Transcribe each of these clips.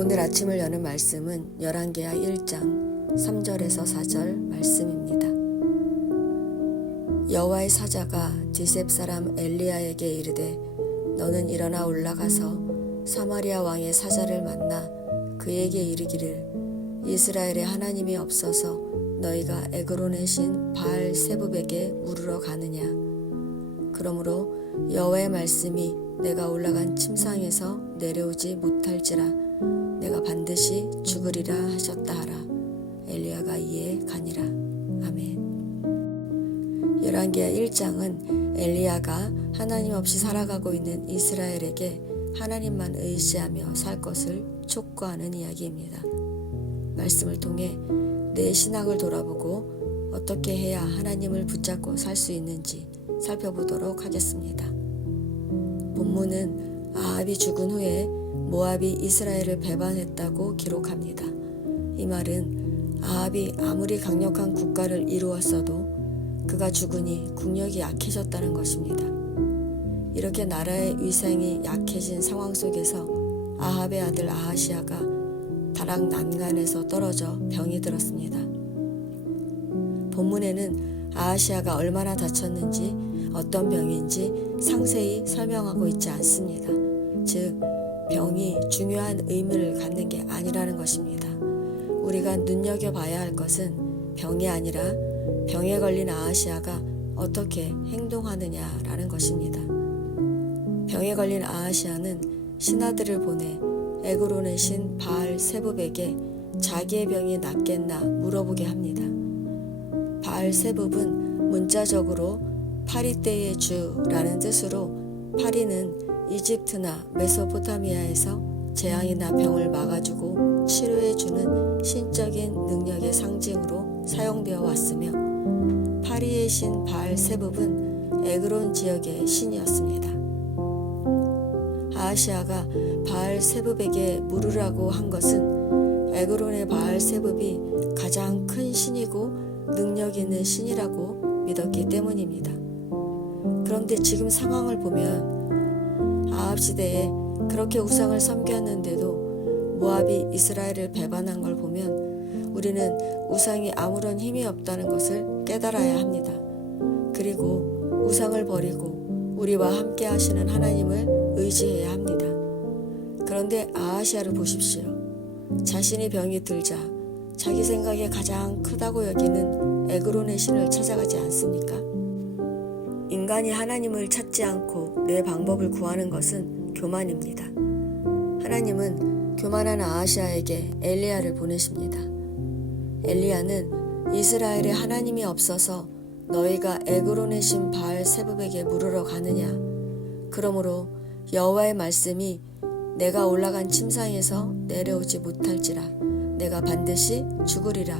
오늘 아침을 여는 말씀은 열왕기하 1장 3절에서 4절 말씀입니다. 여호와의 사자가 디셉 사람 엘리야에게 이르되 너는 일어나 올라가서 사마리아 왕의 사자를 만나 그에게 이르기를 이스라엘에 하나님이 없어서 너희가 에그론의 신 바알 세붑에게 물으러 가느냐. 그러므로 여호와의 말씀이 내가 올라간 침상에서 내려오지 못할지라 내가 반드시 죽으리라 하셨다 하라. 엘리야가 이에 가니라. 아멘. 열왕기하 1장은 엘리야가 하나님 없이 살아가고 있는 이스라엘에게 하나님만 의지하며 살 것을 촉구하는 이야기입니다. 말씀을 통해 내 신앙을 돌아보고 어떻게 해야 하나님을 붙잡고 살 수 있는지 살펴보도록 하겠습니다. 본문은 아합이 죽은 후에 모압이 이스라엘을 배반했다고 기록합니다. 이 말은 아합이 아무리 강력한 국가를 이루었어도 그가 죽으니 국력이 약해졌다는 것입니다. 이렇게 나라의 위상이 약해진 상황 속에서 아합의 아들 아하시아가 다락 난간에서 떨어져 병이 들었습니다. 본문에는 아하시아가 얼마나 다쳤는지 어떤 병인지 상세히 설명하고 있지 않습니다. 즉 병이 중요한 의미를 갖는 게 아니라는 것입니다. 우리가 눈여겨봐야 할 것은 병이 아니라 병에 걸린 아하시아가 어떻게 행동하느냐라는 것입니다. 병에 걸린 아하시아는 신하들을 보내 에그론의 신 바알 세붑에게 자기의 병이 낫겠나 물어보게 합니다. 바알 세붑은 문자적으로 파리떼의 주라는 뜻으로 파리는 이집트나 메소포타미아에서 재앙이나 병을 막아주고 치료해주는 신적인 능력의 상징으로 사용되어 왔으며 파리의 신 바알 세붑은 에그론 지역의 신이었습니다. 아하시아가 바알 세붑에게 물으라고 한 것은 에그론의 바알 세붑이 가장 큰 신이고 능력 있는 신이라고 믿었기 때문입니다. 그런데 지금 상황을 보면 아합 시대에 그렇게 우상을 섬겼는데도 모압이 이스라엘을 배반한 걸 보면 우리는 우상이 아무런 힘이 없다는 것을 깨달아야 합니다. 그리고 우상을 버리고 우리와 함께 하시는 하나님을 의지해야 합니다. 그런데 아하시아를 보십시오. 자신이 병이 들자 자기 생각에 가장 크다고 여기는 에그론의 신을 찾아가지 않습니까? 인간이 하나님을 찾지 않고 내 방법을 구하는 것은 교만입니다. 하나님은 교만한 아하시아에게 엘리야를 보내십니다. 엘리야는 이스라엘에 하나님이 없어서 너희가 에그론의 신 바알 세붑에게 물으러 가느냐. 그러므로 여호와의 말씀이 내가 올라간 침상에서 내려오지 못할지라 내가 반드시 죽으리라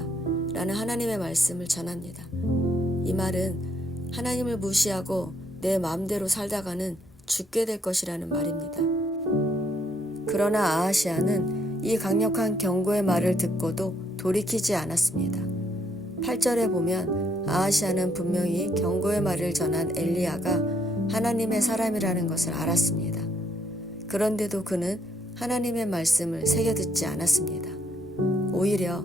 라는 하나님의 말씀을 전합니다. 이 말은 하나님을 무시하고 내 마음대로 살다가는 죽게 될 것이라는 말입니다. 그러나 아하시아는 이 강력한 경고의 말을 듣고도 돌이키지 않았습니다. 8절에 보면 아하시아는 분명히 경고의 말을 전한 엘리야가 하나님의 사람이라는 것을 알았습니다. 그런데도 그는 하나님의 말씀을 새겨듣지 않았습니다. 오히려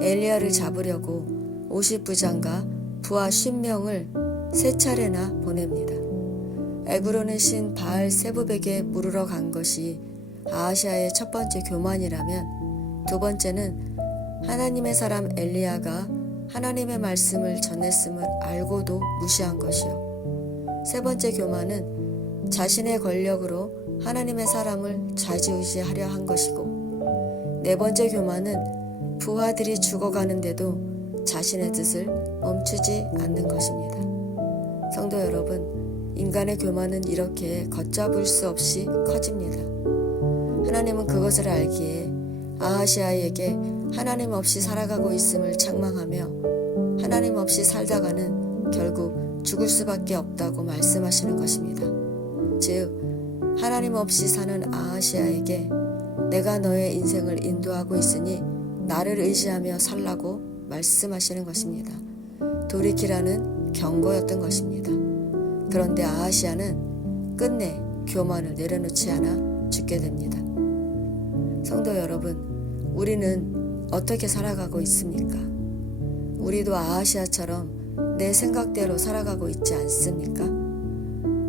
엘리야를 잡으려고 50부장과 부하 50명을 3차례나 보냅니다. 에그론의 신 바알 세붑에게 물으러 간 것이 아하시아의 첫 번째 교만이라면 두 번째는 하나님의 사람 엘리야가 하나님의 말씀을 전했음을 알고도 무시한 것이요. 세 번째 교만은 자신의 권력으로 하나님의 사람을 좌지우지하려 한 것이고 네 번째 교만은 부하들이 죽어가는데도 자신의 뜻을 멈추지 않는 것입니다. 성도 여러분, 인간의 교만은 이렇게 걷잡을 수 없이 커집니다. 하나님은 그것을 알기에 아하시아에게 하나님 없이 살아가고 있음을 책망하며 하나님 없이 살다가는 결국 죽을 수밖에 없다고 말씀하시는 것입니다. 즉 하나님 없이 사는 아하시아에게 내가 너의 인생을 인도하고 있으니 나를 의지하며 살라고 말씀하시는 것입니다. 돌이키라는 경고였던 것입니다. 그런데 아하시아는 끝내 교만을 내려놓지 않아 죽게 됩니다. 성도 여러분, 우리는 어떻게 살아가고 있습니까? 우리도 아하시아처럼 내 생각대로 살아가고 있지 않습니까?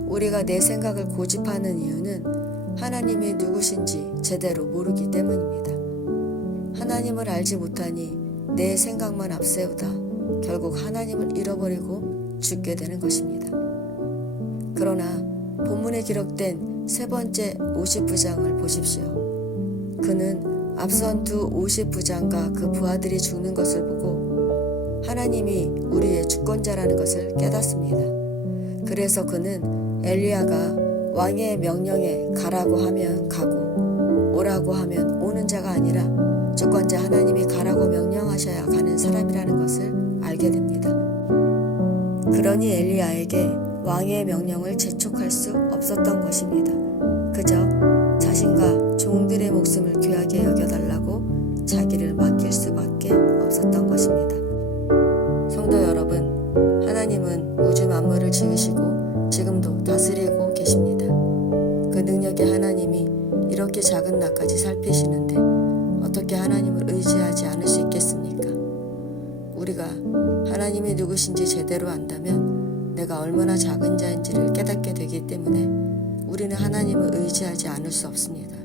우리가 내 생각을 고집하는 이유는 하나님이 누구신지 제대로 모르기 때문입니다. 하나님을 알지 못하니 내 생각만 앞세우다 결국 하나님을 잃어버리고 죽게 되는 것입니다. 그러나 본문에 기록된 세 번째 50부장을 보십시오. 그는 앞선 두 50부장과 그 부하들이 죽는 것을 보고 하나님이 우리의 주권자라는 것을 깨닫습니다. 그래서 그는 엘리야가 왕의 명령에 가라고 하면 가고 오라고 하면 오는 자가 아니라 주권자 하나님이 가라고 명령하셔야 가는 사람이라는 것을 알게 됩니다. 그러니 엘리야에게 왕의 명령을 재촉할 수 없었던 것입니다. 그저 자신과 종들의 목숨을 귀하게 여겨달라고 자기를 맡길 수밖에 없었던 것입니다. 성도 여러분, 하나님은 우주 만물을 지으시고 지금도 다스리고 계십니다. 그 능력의 하나님이 이렇게 작은 나까지 살피시는데 어떻게 하나님을 의지하지 않을 수 있겠습니까? 우리가 하나님이 누구신지 제대로 안다면 내가 얼마나 작은 자인지를 깨닫게 되기 때문에 우리는 하나님을 의지하지 않을 수 없습니다.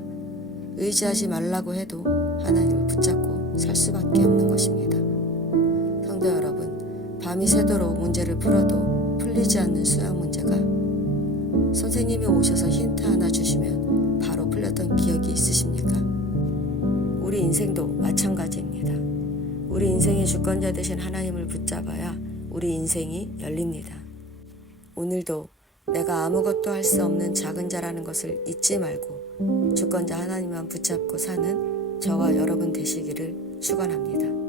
의지하지 말라고 해도 하나님을 붙잡고 살 수밖에 없는 것입니다. 성도 여러분, 밤이 새도록 문제를 풀어도 풀리지 않는 수학 문제가 선생님이 오셔서 힌트 하나 주시면 바로 풀렸던 기억이 있으십니까? 우리 인생도 마찬가지입니다. 우리 인생의 주권자 되신 하나님을 붙잡아야 우리 인생이 열립니다. 오늘도 내가 아무것도 할 수 없는 작은 자라는 것을 잊지 말고 주권자 하나님만 붙잡고 사는 저와 여러분 되시기를 축원합니다.